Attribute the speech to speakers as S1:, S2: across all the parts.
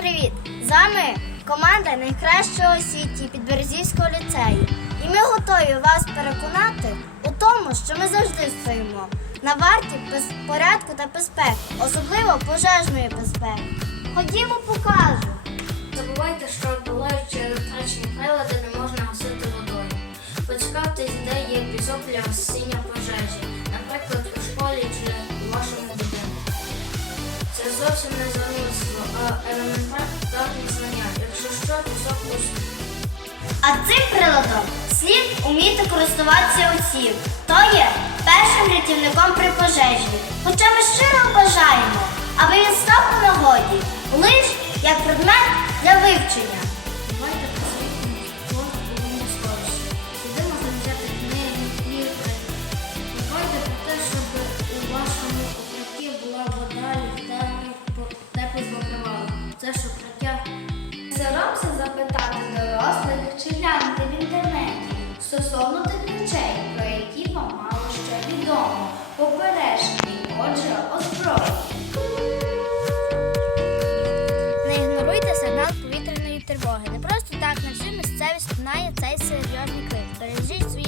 S1: привіт! З вами команда найкращого у світі Підберезівського ліцею. І ми готові вас переконати у тому, що ми завжди стоїмо на варті порядку та безпеки, особливо пожежної безпеки. Ходімо, покажу.
S2: Забувайте, що палаючи електричні прилади не можна гасити водою. Поцікавтесь, де є пісок для гасіння пожежі, наприклад, у школі чи у вашому будинку. Це зовсім не занудство, а елементарні
S1: А цим приладом слід уміти користуватися усім. хто є першим рятівником при пожежі. Хоча ми щиро бажаємо, аби він став у нагоді, лиш як предмет для вивчення. Соромся запитати дорослих чи глянути в інтернеті стосовно тих речей, про які вам мало ще відомо. Попереджені, отже, озброєні. Не ігноруйте сигнал повітряної тривоги. Не просто так на всю місцевість лунає цей серйозний крик. Бережіть своє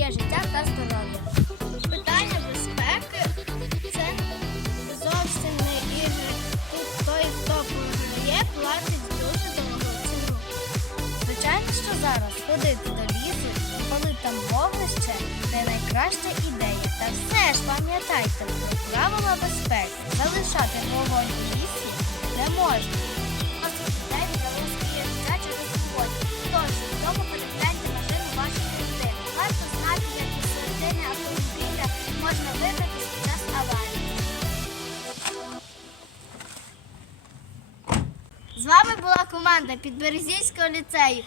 S1: Звичайно, що зараз ходити до лісу коли там вогнище не найкраща ідея. Та все ж пам'ятайте про правила безпеки. Залишати вогонь З вами була команда Підберезійського ліцею.